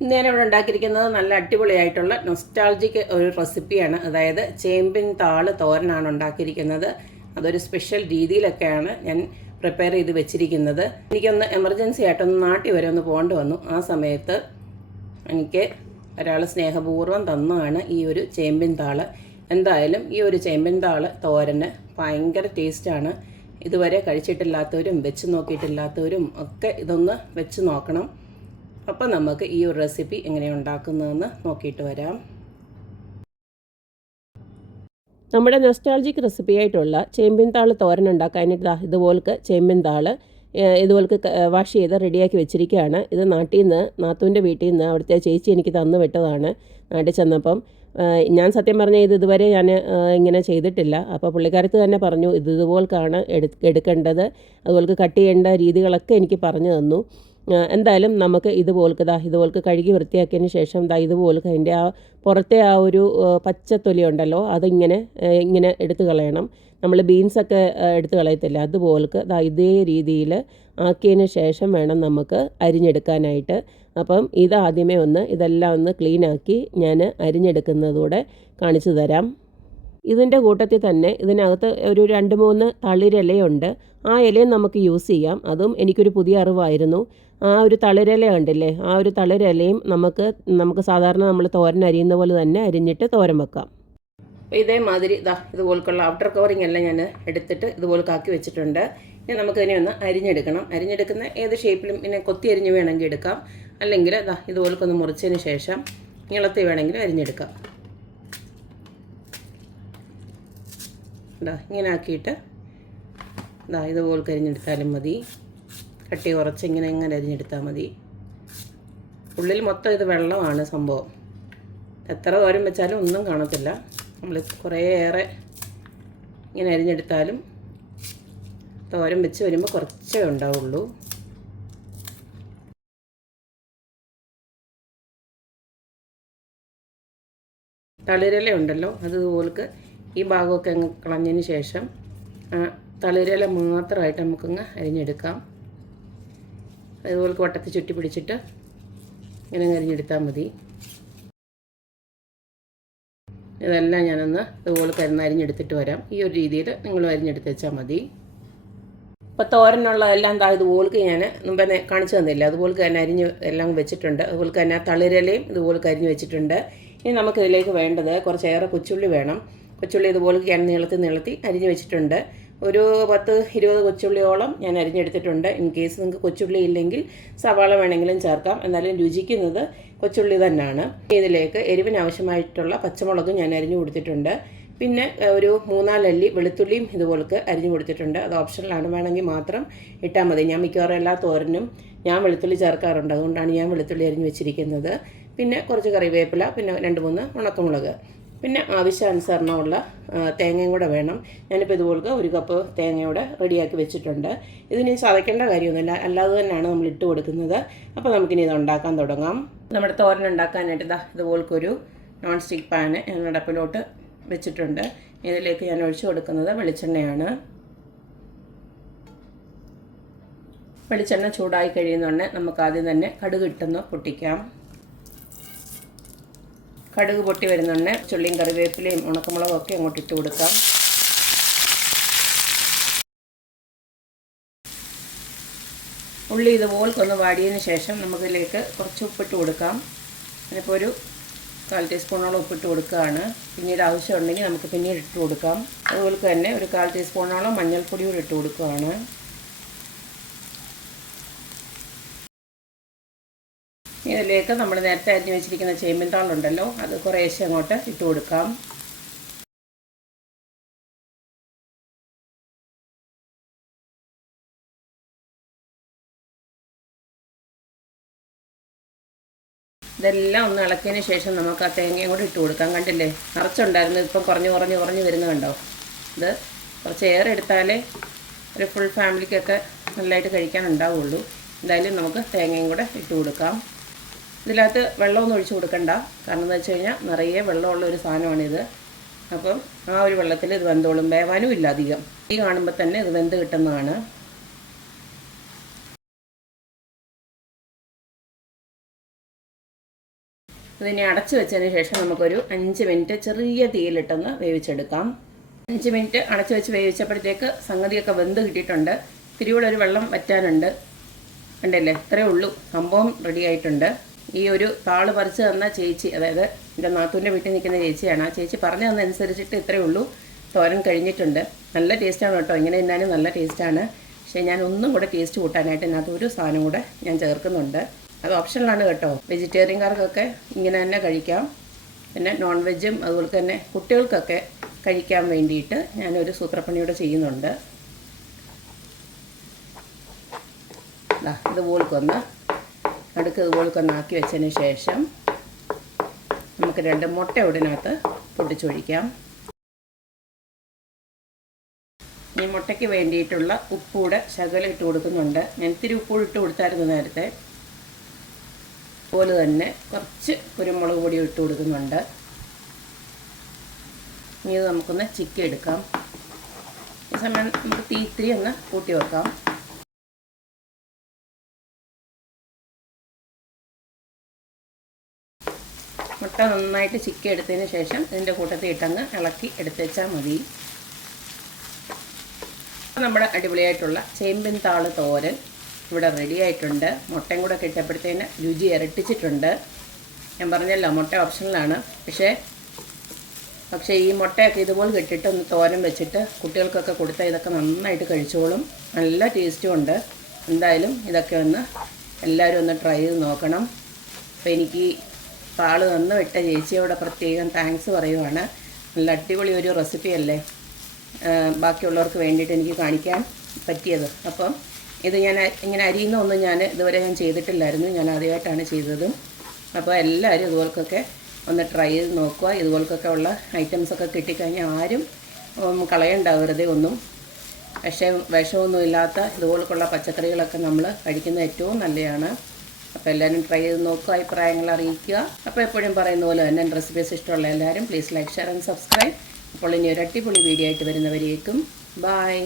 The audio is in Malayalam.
ഇന്ന് ഞാനിവിടെ ഉണ്ടാക്കിയിരിക്കുന്നത് നല്ല അടിപൊളിയായിട്ടുള്ള നൊസ്റ്റാൾജിക്ക് ഒരു റെസിപ്പിയാണ് അതായത് ചേമ്പിൻ താൾ തോരനാണ് ഉണ്ടാക്കിയിരിക്കുന്നത്. അതൊരു സ്പെഷ്യൽ രീതിയിലൊക്കെയാണ് ഞാൻ പ്രിപ്പയർ ചെയ്ത് വെച്ചിരിക്കുന്നത്. എനിക്കൊന്ന് എമർജൻസി ആയിട്ടൊന്ന് നാട്ടിൽ വരെ ഒന്ന് പോകേണ്ടി വന്നു. ആ സമയത്ത് എനിക്ക് ഒരാൾ സ്നേഹപൂർവം തന്നാണ് ഈ ഒരു ചേമ്പിൻ താൾ. എന്തായാലും ഈ ഒരു ചേമ്പിൻ താൾ തോരന് ഭയങ്കര ടേസ്റ്റാണ് ഇതുവരെ കഴിച്ചിട്ടില്ലാത്തവരും വെച്ച് നോക്കിയിട്ടില്ലാത്തവരും ഒക്കെ ഇതൊന്ന് വെച്ച് നോക്കണം. അപ്പം നമുക്ക് ഈ ഒരു റെസിപ്പി എങ്ങനെ ഉണ്ടാക്കുന്നതെന്ന് നോക്കിയിട്ട് വരാം. നമ്മുടെ നൊസ്റ്റാൾജിക് റെസിപ്പി ആയിട്ടുള്ള ചേമ്പിൻ താൾ തോരൻ ഉണ്ടാക്കാനായിട്ട് ഇതുപോലത്തെ ചേമ്പിൻ താൾ ഇതുപോലക്ക് വാഷ് ചെയ്ത് റെഡിയാക്കി വെച്ചിരിക്കുകയാണ്. ഇത് നാട്ടിൽ നിന്ന് നാത്തൂന്റെ വീട്ടിൽ നിന്ന് അവിടുത്തെ ചേച്ചി എനിക്ക് തന്നു വിട്ടതാണ് നാട്ടിൽ ചെന്നപ്പം. ഞാൻ സത്യം പറഞ്ഞാൽ ഇത് ഇതുവരെ ഞാൻ ഇങ്ങനെ ചെയ്തിട്ടില്ല. അപ്പോൾ പുള്ളിക്കാരത്ത് തന്നെ പറഞ്ഞു ഇത് ഇതുപോൽക്കാണ് എടുക്കേണ്ടത്. അതുപോലെ കട്ട് ചെയ്യേണ്ട രീതികളൊക്കെ എനിക്ക് പറഞ്ഞു തന്നു. എന്തായാലും നമുക്ക് ഇതുപോലെ ദാ ഇതുപോലെ കഴുകി വൃത്തിയാക്കിയതിന് ശേഷം ദാ ഇതുപോലെ അതിന്റെ ആ പുറത്തെ ആ ഒരു പച്ച പച്ചത്തൊലി ഉണ്ടല്ലോ അതിങ്ങനെ ഇങ്ങനെ എടുത്തു കളയണം. നമ്മൾ ബീൻസൊക്കെ എടുത്ത് കളയത്തില്ല. അതുപോലെ ദാ ഇതേ രീതിയിൽ ആക്കിയതിന് ശേഷം വേണം നമുക്ക് അരിഞ്ഞെടുക്കാനായിട്ട്. അപ്പം ഇത് ആദ്യമേ ഒന്ന് ഇതെല്ലാം ഒന്ന് ക്ലീനാക്കി ഞാൻ അരിഞ്ഞെടുക്കുന്നതൂടെ കാണിച്ചു തരാം. ഇതിന്റെ കൂട്ടത്തിൽ തന്നെ ഇതിനകത്ത് ഒരു രണ്ട് മൂന്ന് തളിരിലയുണ്ട്. ആ ഇലയും നമുക്ക് യൂസ് ചെയ്യാം. അതും എനിക്കൊരു പുതിയ അറിവായിരുന്നു. ആ ഒരു തളിരില ഉണ്ടല്ലേ ആ ഒരു തളിരിലയും നമുക്ക് നമുക്ക് സാധാരണ നമ്മൾ തോരൻ അരിയുന്ന പോലെ തന്നെ അരിഞ്ഞിട്ട് തോരൻ വെക്കാം. അപ്പോൾ ഇതേമാതിരി ഇതാ ഇതുപോലുള്ള ഔട്ടർ കവറിങ് എല്ലാം ഞാൻ എടുത്തിട്ട് ഇതുപോലെ കാക്കി വെച്ചിട്ടുണ്ട്. ഇനി നമുക്കിതിനെ ഒന്ന് അരിഞ്ഞെടുക്കണം. അരിഞ്ഞെടുക്കുന്ന ഏത് ഷേപ്പിലും ഇനി കൊത്തി അരിഞ്ഞ് വേണമെങ്കിൽ എടുക്കാം. അല്ലെങ്കിൽ ഇതാ ഇതുപോലൊക്കെ ഒന്ന് മുറിച്ചതിന് ശേഷം നീളത്തിൽ വേണമെങ്കിൽ അരിഞ്ഞെടുക്കാം. ഇതാ ഇങ്ങനെ ആക്കിയിട്ട് ഇതാ ഇതുപോലെ കരിഞ്ഞെടുത്താലും മതി. കട്ടി കുറച്ച് ഇങ്ങനെ ഇങ്ങനെ അരിഞ്ഞെടുത്താൽ മതി. ഉള്ളിൽ മൊത്തം ഇത് വെള്ളമാണ് സംഭവം. എത്ര തോരം വെച്ചാലും ഒന്നും കാണത്തില്ല. നമ്മൾ കുറേയേറെ ഇങ്ങനെ അരിഞ്ഞെടുത്താലും തോരം വെച്ച് വരുമ്പോൾ കുറച്ചേ ഉണ്ടാവുള്ളൂ. തളിരല ഉണ്ടല്ലോ അതുപോലക്ക് ഈ ഭാഗമൊക്കെ അങ്ങ് കളഞ്ഞതിന് ശേഷം തളിരല മാത്രമായിട്ട് നമുക്കങ്ങ് അരിഞ്ഞെടുക്കാം. അതുപോലെ വട്ടത്തിൽ ചുറ്റി പിടിച്ചിട്ട് ഇങ്ങനെ അരിഞ്ഞെടുത്താൽ മതി. ഇതെല്ലാം ഞാനൊന്ന് ഇതുപോലെ കരുന്ന് അരിഞ്ഞെടുത്തിട്ട് വരാം. ഈ ഒരു രീതിയിൽ നിങ്ങൾ അരിഞ്ഞെടുത്ത് വെച്ചാൽ മതി. ഇപ്പോൾ തോരനുള്ളതെല്ലാം എന്താ ഇതുപോലെ ഞാൻ മുമ്പേ കാണിച്ചു തന്നില്ല? അതുപോലെ തന്നെ അരിഞ്ഞ് എല്ലാം വെച്ചിട്ടുണ്ട്. അതുപോലെ തന്നെ തളിരലയും ഇതുപോലെ അരിഞ്ഞ് വെച്ചിട്ടുണ്ട്. ഇനി നമുക്കിതിലേക്ക് വേണ്ടത് കുറച്ചേറെ കൊച്ചുള്ളി വേണം. കൊച്ചുള്ളി ഇതുപോലെ ഞാൻ നീളത്തിൽ നീളത്തി അരിഞ്ഞ് വെച്ചിട്ടുണ്ട്. ഒരു പത്ത് ഇരുപത് കൊച്ചുള്ളിയോളം ഞാൻ അരിഞ്ഞെടുത്തിട്ടുണ്ട്. ഇൻ കേസ് നിങ്ങൾക്ക് കൊച്ചുള്ളി ഇല്ലെങ്കിൽ സവാള വേണമെങ്കിലും ചേർക്കാം. എന്നാലും രുചിക്കുന്നത് കൊച്ചുള്ളി തന്നെയാണ്. ഇതിലേക്ക് എരിവിനാവശ്യമായിട്ടുള്ള പച്ചമുളകും ഞാൻ അരിഞ്ഞു കൊടുത്തിട്ടുണ്ട്. പിന്നെ ഒരു മൂന്നാലല്ലി വെളുത്തുള്ളിയും ഇതുപോലക്ക് അരിഞ്ഞു കൊടുത്തിട്ടുണ്ട്. അത് ഓപ്ഷനിലാണ്. വേണമെങ്കിൽ മാത്രം ഇട്ടാൽ മതി. ഞാൻ മിക്കവാറും എല്ലാ തോരനും ഞാൻ വെളുത്തുള്ളി ചേർക്കാറുണ്ട്. അതുകൊണ്ടാണ് ഞാൻ വെളുത്തുള്ളി അരിഞ്ഞു വെച്ചിരിക്കുന്നത്. പിന്നെ കുറച്ച് കറിവേപ്പില പിന്നെ രണ്ട് മൂന്ന് ഉണക്കമുളക്. പിന്നെ ആവശ്യാനുസരണമുള്ള തേങ്ങയും കൂടെ വേണം. ഞാനിപ്പോൾ ഇതുപോലെ ഒരു കപ്പ് തേങ്ങയോടെ റെഡിയാക്കി വെച്ചിട്ടുണ്ട്. ഇതിനി ചതയ്ക്കേണ്ട കാര്യമൊന്നുമില്ല. അല്ലാതെ തന്നെയാണ് നമ്മൾ ഇട്ട് കൊടുക്കുന്നത്. അപ്പോൾ നമുക്കിനി ഇത് ഉണ്ടാക്കാൻ തുടങ്ങാം. നമ്മുടെ തോരൻ ഉണ്ടാക്കാനായിട്ട് ഇതാ ഇതുപോലൊരു നോൺ സ്റ്റിക്ക് പാന് ഞാൻ അടപ്പിലോട്ട് വെച്ചിട്ടുണ്ട്. ഇതിലേക്ക് ഞാൻ ഒഴിച്ചു കൊടുക്കുന്നത് വെളിച്ചെണ്ണയാണ്. വെളിച്ചെണ്ണ ചൂടായി കഴിയുന്നുണ്ട് നമുക്ക് ആദ്യം തന്നെ കടുക് പൊട്ടിക്കാം. കടുക് പൊട്ടി വരുന്നുണ്ട്. ചുള്ളിയും കറിവേപ്പിലയും ഉണക്കമുളകും ഒക്കെ അങ്ങോട്ട് ഇട്ട് കൊടുക്കാം. ഉള്ളി ഇതുപോലൊന്ന് വാടിയതിന് ശേഷം നമുക്കിതിലേക്ക് കുറച്ച് ഉപ്പിട്ട് കൊടുക്കാം. അതിനിപ്പോൾ ഒരു കാൽ ടീസ്പൂണോളം ഉപ്പിട്ട് കൊടുക്കുകയാണ്. പിന്നീട് ആവശ്യമുണ്ടെങ്കിൽ നമുക്ക് പിന്നീട് ഇട്ട് കൊടുക്കാം. അതുപോലെ തന്നെ ഒരു കാൽ ടീസ്പൂണോളം മഞ്ഞൾപ്പൊടി കൂടി ഇട്ട് കൊടുക്കുകയാണ്. ഇതിലേക്ക് നമ്മൾ നേരത്തെ അരിഞ്ഞ് വെച്ചിരിക്കുന്ന ചേമ്പിൻ താളുണ്ടല്ലോ അത് കുറേശ്ശെ അങ്ങോട്ട് ഇട്ട് കൊടുക്കാം. ഇതെല്ലാം ഒന്ന് ഇളക്കിയതിന് ശേഷം നമുക്ക് ആ തേങ്ങയും കൂടി ഇട്ട് കൊടുക്കാം. കണ്ടില്ലേ? നിറച്ചുണ്ടായിരുന്നു. ഇപ്പം കുറഞ്ഞ് കുറഞ്ഞ് കുറഞ്ഞ് വരുന്നുണ്ടോ ഇത് കുറച്ച് ഏറെ എടുത്താലേ ഒരു ഫുൾ ഫാമിലിക്കൊക്കെ നല്ലതായിട്ട് കഴിക്കാൻ ഉണ്ടാവുള്ളൂ. എന്തായാലും നമുക്ക് തേങ്ങയും കൂടെ ഇട്ട് കൊടുക്കാം. ഇതിനകത്ത് വെള്ളമൊന്നും ഒഴിച്ചു കൊടുക്കണ്ട. കാരണം എന്താ വെച്ച് കഴിഞ്ഞാൽ നിറയെ വെള്ളമുള്ള ഒരു സാധനമാണിത്. അപ്പം ആ ഒരു വെള്ളത്തിൽ ഇത് വെന്തോളും. വേവാനും ഇല്ല അധികം. ഈ കാണുമ്പോൾ തന്നെ ഇത് വെന്ത് കിട്ടുന്നതാണ്. ഇതിനെ അടച്ചു വെച്ചതിന് ശേഷം നമുക്കൊരു അഞ്ച് മിനിറ്റ് ചെറിയ തീയിലിട്ടൊന്ന് വേവിച്ചെടുക്കാം. അഞ്ച് മിനിറ്റ് അടച്ചു വെച്ച് വേവിച്ചപ്പോഴത്തേക്ക് സംഗതിയൊക്കെ വെന്ത് കിട്ടിയിട്ടുണ്ട്. ഇത്തിരി കൂടെ ഒരു വെള്ളം വറ്റാനുണ്ട്. ഉണ്ടല്ലേ ഇത്രയേ ഉള്ളൂ. സംഭവം റെഡി ആയിട്ടുണ്ട്. ഈ ഒരു താൾ പറിച്ചു തന്ന ചേച്ചി അതായത് എന്റെ നാത്തൂന്റെ വീട്ടിൽ നിൽക്കുന്ന ചേച്ചിയാണ്. ആ ചേച്ചി പറഞ്ഞു തന്നതനുസരിച്ചിട്ട് ഇത്രയേ ഉള്ളൂ. തോരൻ കഴിഞ്ഞിട്ടുണ്ട്. നല്ല ടേസ്റ്റാണ് കേട്ടോ. ഇങ്ങനെ തിന്നാനും നല്ല ടേസ്റ്റാണ്. പക്ഷേ ഞാൻ ഒന്നും കൂടെ ടേസ്റ്റ് കൂട്ടാനായിട്ട് ഇതിനകത്ത് ഒരു സാധനം കൂടെ ഞാൻ ചേർക്കുന്നുണ്ട്. അത് ഓപ്ഷനിലാണ് കേട്ടോ. വെജിറ്റേറിയൻകാർക്കൊക്കെ ഇങ്ങനെ തന്നെ കഴിക്കാം. പിന്നെ നോൺ വെജും അതുപോലെ തന്നെ കുട്ടികൾക്കൊക്കെ കഴിക്കാൻ വേണ്ടിയിട്ട് ഞാനൊരു സൂത്രപ്പണിയോടെ ചെയ്യുന്നുണ്ട്. ഇതുപോൽക്കൊന്ന് നടുക്ക് ഇതുപോലൊക്കെ ഒന്നാക്കി വെച്ചതിന് ശേഷം നമുക്ക് രണ്ട് മുട്ട ഉടനകത്ത് പൊട്ടിച്ചൊഴിക്കാം. ഈ മുട്ടയ്ക്ക് വേണ്ടിയിട്ടുള്ള ഉപ്പൂടെ ശകലം ഇട്ട് കൊടുക്കുന്നുണ്ട്. ഞാൻ ഇത്തിരി ഉപ്പൂടെ ഇട്ട് കൊടുത്തായിരുന്നു നേരത്തെ. അതുപോലെ തന്നെ കുറച്ച് കുരുമുളക് പൊടി ഇട്ട് കൊടുക്കുന്നുണ്ട്. ഇനി നമുക്കൊന്ന് ചിക്കി എടുക്കാം. ഈ സമയം നമുക്ക് തീ ഇത്തിരി ഒന്ന് കൂട്ടി വെക്കാം. മുട്ട നന്നായിട്ട് ചിക്കി എടുത്തതിന് ശേഷം ഇതിന്റെ കൂട്ടത്തിൽ ഇട്ടങ്ങ് ഇളക്കി എടുത്തേച്ചാൽ മതി. നമ്മുടെ അടിപൊളിയായിട്ടുള്ള ചേമ്പിൻ താൾ തോരൻ ഇവിടെ റെഡി ആയിട്ടുണ്ട്. മുട്ടയും കൂടെ കിട്ടിയപ്പോഴത്തേന് രുചി ഇരട്ടിച്ചിട്ടുണ്ട്. ഞാൻ പറഞ്ഞല്ലോ മുട്ട ഓപ്ഷനിലാണ് പക്ഷേ പക്ഷേ ഈ മുട്ടയൊക്കെ ഇതുപോലെ കെട്ടിട്ട് ഒന്ന് തോരൻ വെച്ചിട്ട് കുട്ടികൾക്കൊക്കെ കൊടുത്താൽ ഇതൊക്കെ നന്നായിട്ട് കഴിച്ചോളും. നല്ല ടേസ്റ്റും ഉണ്ട്. എന്തായാലും ഇതൊക്കെ ഒന്ന് എല്ലാവരും ഒന്ന് ട്രൈ ചെയ്ത് നോക്കണം. അപ്പോൾ എനിക്ക് താൾ തന്നു വിട്ട ചേച്ചിയോട് പ്രത്യേകം താങ്ക്സ് പറയുവാണ്. നല്ല അടിപൊളി ഒരു റെസിപ്പി അല്ലേ? ബാക്കിയുള്ളവർക്ക് വേണ്ടിയിട്ട് എനിക്ക് കാണിക്കാൻ പറ്റിയത്. അപ്പം ഇത് ഞാൻ ഇങ്ങനെ അരിയുന്ന ഞാൻ ഇതുവരെ ഞാൻ ചെയ്തിട്ടില്ലായിരുന്നു. ഞാൻ ആദ്യമായിട്ടാണ് ചെയ്തതും. അപ്പോൾ എല്ലാവരും ഇതുപോൽക്കൊക്കെ ഒന്ന് ട്രൈ ചെയ്ത് നോക്കുക. ഇതുപോൽക്കൊക്കെ ഉള്ള ഐറ്റംസൊക്കെ കിട്ടിക്കഴിഞ്ഞാൽ ആരും കളയണ്ടാവരുത് ഒന്നും. പക്ഷേ വിഷമൊന്നും ഇല്ലാത്ത ഇതുപോലൊക്കെയുള്ള പച്ചക്കറികളൊക്കെ നമ്മൾ കഴിക്കുന്നത് ഏറ്റവും നല്ലതാണ് അപ്പോൾ എല്ലാവരും ട്രൈ ചെയ്ത് നോക്കുക അഭിപ്രായങ്ങൾ അറിയിക്കുക. അപ്പോൾ എപ്പോഴും പറയുന്ന പോലെ തന്നെ എന്റെ റെസിപ്പീസ് ഇഷ്ടമുള്ള എല്ലാവരും please like share and subscribe അപ്പോൾ ഇനി ഒരു അടിപൊളി വീഡിയോ ആയിട്ട് വരുന്നവരേക്കും. ബായ്